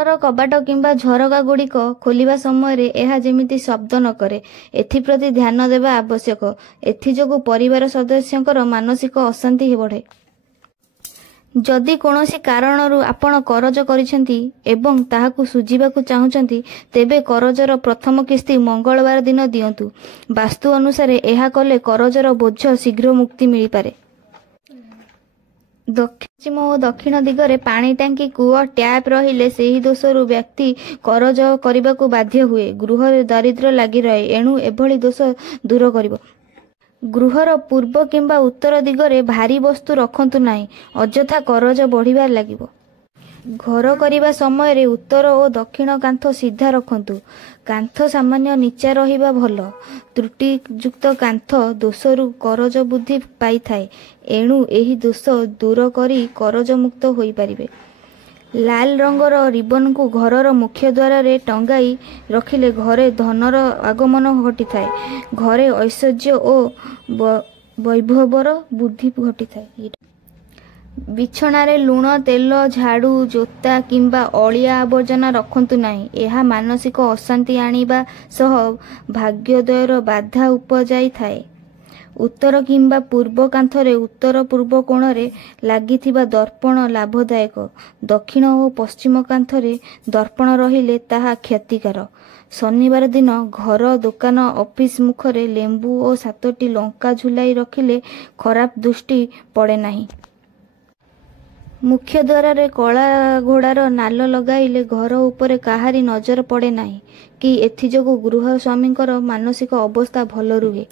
ଘର କବାଟ କିମ୍ବା ଝରକା ଗୁଡ଼ିକ ଖୋଲିବା ସମୟରେ ଏହା ଯେମିତି ଶବ୍ଦ ନ କରେ ଏଥିପ୍ରତି ଧ୍ୟାନ ଦେବା ଆବଶ୍ୟକ। ଏଥିଯୋଗୁଁ ପରିବାର ସଦସ୍ୟଙ୍କର ମାନସିକ ଅଶାନ୍ତି ବଢ଼େ। ଯଦି କୌଣସି କାରଣରୁ ଆପଣ କରଜ କରିଛନ୍ତି ଏବଂ ତାହାକୁ ଶୁଝିବାକୁ ଚାହୁଁଛନ୍ତି, ତେବେ କରଜର ପ୍ରଥମ କିସ୍ତି ମଙ୍ଗଳବାର ଦିନ ଦିଅନ୍ତୁ। ବାସ୍ତୁ ଅନୁସାରେ ଏହା କଲେ କରଜର ବୋଝ ଶୀଘ୍ର ମୁକ୍ତି ମିଳିପାରେ। ପଶ୍ଚିମ ଓ ଦକ୍ଷିଣ ଦିଗରେ ପାଣି ଟାଙ୍କି, କୂଅ, ଟ୍ୟାପ୍ ରହିଲେ ସେହି ଦୋଷରୁ ବ୍ୟକ୍ତି କରଜ କରିବାକୁ ବାଧ୍ୟ ହୁଏ। ଗୃହରେ ଦାରିଦ୍ର୍ୟ ଲାଗି ରହେ। ଏଣୁ ଏଭଳି ଦୋଷ ଦୂର କରିବ। ଗୃହର ପୂର୍ବ କିମ୍ବା ଉତ୍ତର ଦିଗରେ ଭାରୀ ବସ୍ତୁ ରଖନ୍ତୁ ନାହିଁ, ଅଯଥା କରଜ ବଢ଼ିବାରେ ଲାଗିବ। ଘର କରିବା ସମୟରେ ଉତ୍ତର ଓ ଦକ୍ଷିଣ କାନ୍ଥ ସିଧା ରଖନ୍ତୁ। କାନ୍ଥ ସାମାନ୍ୟ ନିଚା ରହିବା ଭଲ। ତ୍ରୁଟିଯୁକ୍ତ କାନ୍ଥ ଦୋଷରୁ କରଜ ବୃଦ୍ଧି ପାଇଥାଏ। ଏଣୁ ଏହି ଦୋଷ ଦୂର କରି କରଜ ମୁକ୍ତ ହୋଇପାରିବେ। ଲାଲ ରଙ୍ଗର ରିବନକୁ ଘରର ମୁଖ୍ୟ ଦ୍ୱାରରେ ଟଙ୍ଗାଇ ରଖିଲେ ଘରେ ଧନର ଆଗମନ ଘଟିଥାଏ। ଘରେ ଐଶ୍ୱର୍ଯ୍ୟ ଓ ବୈଭବର ବୃଦ୍ଧି ଘଟିଥାଏ। ବିଛଣାରେ ଲୁଣ, ତେଲ, ଝାଡ଼ୁ, ଜୋତା କିମ୍ବା ଅଳିଆ ଆବର୍ଜନା ରଖନ୍ତୁ ନାହିଁ। ଏହା ମାନସିକ ଅଶାନ୍ତି ଆଣିବା ସହ ଭାଗ୍ୟୋଦୟର ବାଧା ଉପଜାଇଥାଏ। ଉତ୍ତର କିମ୍ବା ପୂର୍ବ କାନ୍ଥରେ ଉତ୍ତର ପୂର୍ବ କୋଣରେ ଲାଗିଥିବା ଦର୍ପଣ ଲାଭଦାୟକ। ଦକ୍ଷିଣ ଓ ପଶ୍ଚିମ କାନ୍ଥରେ ଦର୍ପଣ ରହିଲେ ତାହା କ୍ଷତିକାର। ଶନିବାର ଦିନ ଘର, ଦୋକାନ, ଅଫିସ ମୁଖରେ ଲେମ୍ବୁ ଓ 7ଟି ଲଙ୍କା ଝୁଲାଇ ରଖିଲେ ଖରାପ ଦୃଷ୍ଟି ପଡ଼େ ନାହିଁ। ମୁଖ୍ୟ ଦ୍ୱାରରେ କଳା ଘୋଡ଼ାର ନାଲ ଲଗାଇଲେ ଘର ଉପରେ କାହାରି ନଜର ପଡ଼େ ନାହିଁ କି ଏଥିଯୋଗୁଁ ଗୃହସ୍ୱାମୀଙ୍କର ମାନସିକ ଅବସ୍ଥା ଭଲ ରୁହେ।